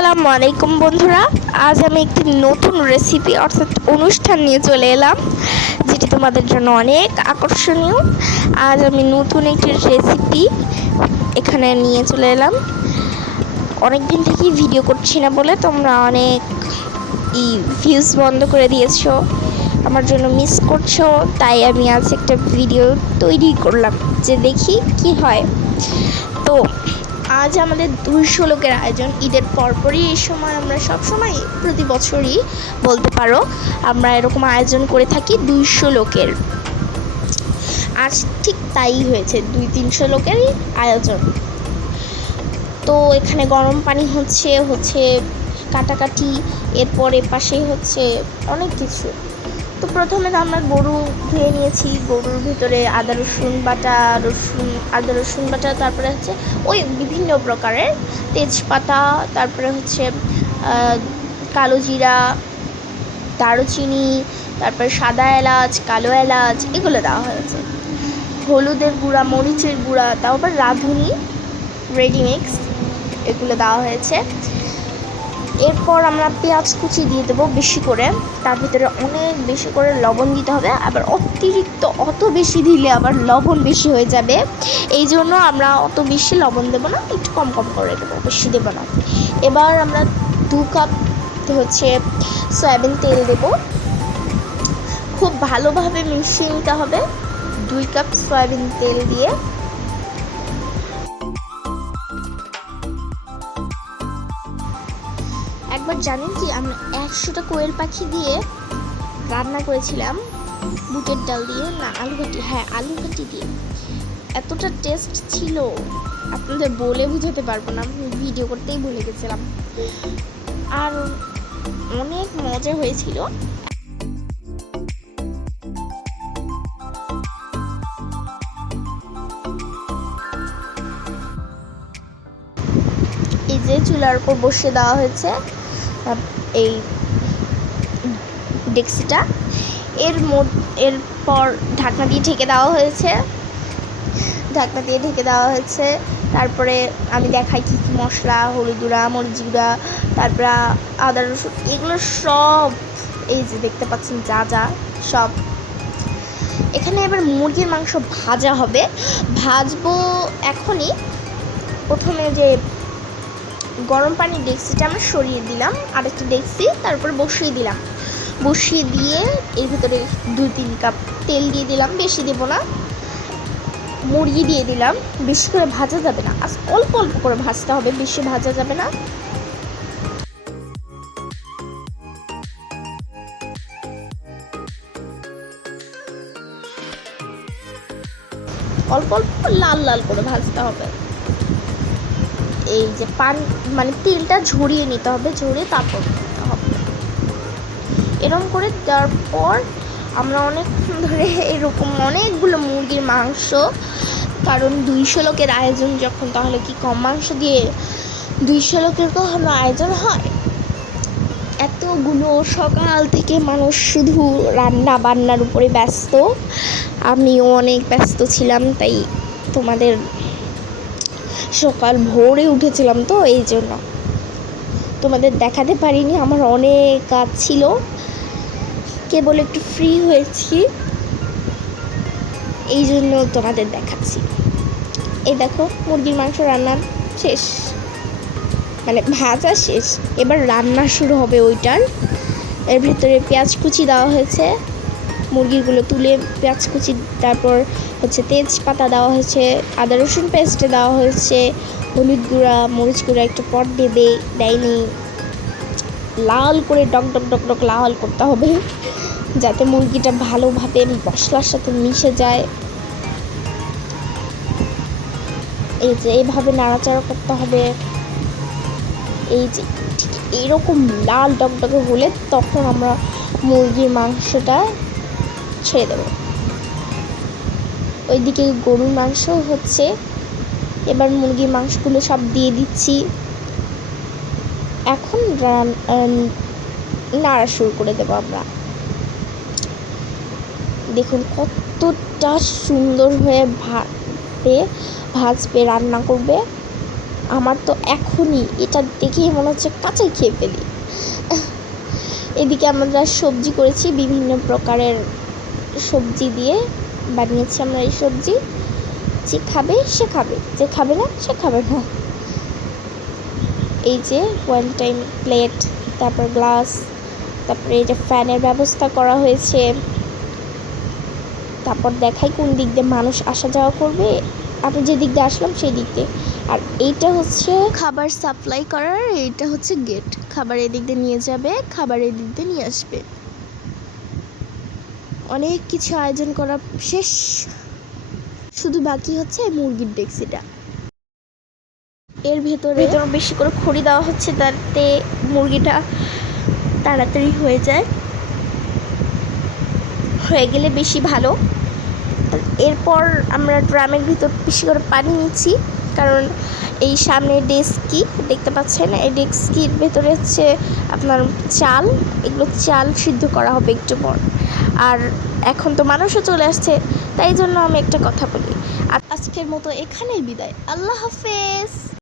আসসালামু আলাইকুম বন্ধুরা। আজ আমি একটি নতুন রেসিপি অর্থাৎ অনুষ্ঠান নিয়ে চলে এলাম, যেটি তোমাদের জন্য অনেক আকর্ষণীয়। আজ আমি নতুন একটি রেসিপি এখানে নিয়ে চলে এলাম। অনেক দিন থেকেই ভিডিও করছি না বলে তোমরা অনেক ভিউজ বন্ধ করে দিয়েছো, আমার জন্য মিস করছো। তাই আমি আজ একটা ভিডিও তৈরি করলাম যে দেখি কি হয়। তো আজ আমাদের 200 লোকের আয়োজন। ঈদের পরপরই এই সময় আমরা সবসময় প্রতি বছরই বলতে পারো আমরা এরকম আয়োজন করে থাকি 200 লোকের। আজ ঠিক তাই হয়েছে, 200-300 লোকেরই আয়োজন। তো এখানে গরম পানি হচ্ছে কাটাকাটি, এরপরে পাশেই হচ্ছে অনেক কিছু। তো প্রথমে তো আমরা গরু ধুয়ে নিয়েছি, গরুর ভিতরে আদা রসুন বাটা, তারপরে হচ্ছে ওই বিভিন্ন প্রকারের তেজপাতা, তারপরে হচ্ছে কালো জিরা, দারুচিনি, তারপরে সাদা এলাচ, কালো এলাচ, এগুলো দেওয়া হয়েছে। হলুদের গুঁড়া, মরিচের গুঁড়া, তারপর রাঁধুনি রেডিমিক্স, এগুলো দেওয়া হয়েছে। এরপর আমরা পেঁয়াজ কুচি দিয়ে দেবো বেশি করে, তার ভিতরে অনেক বেশি করে লবণ দিতে হবে। আবার অত বেশি দিলে আবার লবণ বেশি হয়ে যাবে, এই জন্য আমরা অত বেশি লবণ দেবো না, একটু কম করে দেবো, বেশি দেবো না। এবার আমরা 2 কাপ হচ্ছে সয়াবিন তেল দেবো, খুব ভালোভাবে মিশিয়ে নিতে হবে। 2 কাপ সয়াবিন তেল দিয়ে একবার জানেন কি, আমরা 100টা কোয়েল পাখি দিয়ে রান্না করেছিলাম, বুটের ডাল দিয়ে, না আলু ঘাটি দিয়ে। এতটা টেস্ট ছিল আপনাদের বলে বুঝাতে পারবো না, ভিডিও করতেই ভুলে গেছিলাম। আর অনেক মজা হয়েছিল। এই যে চুলার উপর বসিয়ে দেওয়া হয়েছে এই ডেক্সিটা, এরপর ঢাকনা দিয়ে ঢেকে দেওয়া হয়েছে। তারপরে আমি দেখাই কি মশলা, হলুদ গুঁড়া, মরিচ গুঁড়া, তারপরে আদা রসুন, এগুলো সব এই যে দেখতে পাচ্ছেন যা সব। এখানে এবার মুরগির মাংস ভাজবো এখনই। প্রথমে যে গরম পানির ডেক্সিটা আমরা সরিয়ে দিলাম, আরেকটা ডেক্সি তারপর বসিয়ে দিয়ে এর ভিতরে 2-3 কাপ তেল দিয়ে দিলাম, বেশি দেবো না। মুরগি দিয়ে দিলাম, বেশি করে ভাজা যাবে না, অল্প করে ভাজতে হবে, বেশি ভাজা যাবে না। অল্প লাল করে ভাজতে হবে। এই যে তেলটা ঝরিয়ে নিতে হবে, ঝরিয়ে তারপর দিতে হবে। এরকম করে দেওয়ার পর আমরা অনেকক্ষণ ধরে এরকম অনেকগুলো মুরগির মাংস, কারণ 200 লোকের আয়োজন যখন, তাহলে কি কম মাংস দিয়ে 200 লোকের কখনো আয়োজন হয়? এতগুলো সকাল থেকে মানুষ শুধু রান্না বান্নার উপরে ব্যস্ত, আমিও অনেক ব্যস্ত ছিলাম, তাই তোমাদের সকাল ভোরে উঠেছিলাম, তো এই জন্য তোমাদের দেখাতে পারিনি, আমার অনেক কাজ ছিল, কেবল একটু ফ্রি হয়েছি, এই জন্য তোমাদের দেখাচ্ছি। এই দেখো মুরগির মাংস রান্না শেষ, ভাজা শেষ, এবার রান্না শুরু হবে ওইটার। এর ভিতরে পেঁয়াজ কুচি দেওয়া হয়েছে, মুরগিগুলো তুলে পেঁয়াজ কুচি, তারপর হচ্ছে তেজপাতা দেওয়া হয়েছে, আদা রসুন পেস্টে দেওয়া হয়েছে, হলুদ গুঁড়া, মরিচ গুঁড়া একটু পর দেয়নি। লাল করে ডক লাল করতে হবে, যাতে মুরগিটা ভালোভাবে মশলার সাথে মিশে যায়। এই যে এইভাবে নাড়াচাড়া করতে হবে। এই যে ঠিক এইরকম লাল ডকডকে হলে তখন আমরা মুরগির মাংসটা ছেড়ে দেবো। ওইদিকে গরুর মাংস হচ্ছে, এবার মুরগির মাংসগুলো সব দিয়ে দিচ্ছি। এখন নাড়া শুরু করে দেবো আমরা। দেখুন কতটা সুন্দর হয়ে ভাজবে, রান্না করবে। আমার তো এখনই এটা দেখেই মনে হচ্ছে কাঁচাই খেয়ে ফেলি। এদিকে আমরা সবজি করেছি, বিভিন্ন প্রকারের সবজি দিয়ে বানিয়েছি আমরা এই সবজি। যে খাবে সে খাবে, যে খাবে না সে খাবে না। এই যে ওয়ান টাইম প্লেট, তারপর গ্লাস, তারপরে এই যে ফ্যানের ব্যবস্থা করা হয়েছে। তারপর দেখাই কোন দিক দিয়ে মানুষ আসা যাওয়া করবে। আমি যে দিক দিয়ে আসলাম সেই দিক দিয়ে। আর এইটা হচ্ছে খাবার সাপ্লাই করার, এইটা হচ্ছে গেট। খাবার এদিক দিয়ে নিয়ে যাবে, খাবার এদিক দিয়ে নিয়ে আসবে। অনেক কিছু আয়োজন করা শেষ, শুধু বাকি হচ্ছে মুরগির ডেক্সিটা। এর ভেতরে বেশি করে খড়ি দেওয়া হচ্ছে যাতে মুরগিটা তাড়াতাড়ি হয়ে যায়, হয়ে গেলে বেশি ভালো। এরপর আমরা ড্রামের ভিতর বেশি করে পানি নিচ্ছি, কারণ এই সামনে ডেস্কি দেখতে পাচ্ছেন, এই ডেস্কির ভেতরে হচ্ছে আপনার চাল, এগুলো চাল সিদ্ধ করা হবে একটু পর। আর এখন তো মানুষও চলে আসছে, তাই জন্য আমি একটা কথা বলি। আর আজকের মতো এখানেই বিদায়। আল্লাহ হাফেজ।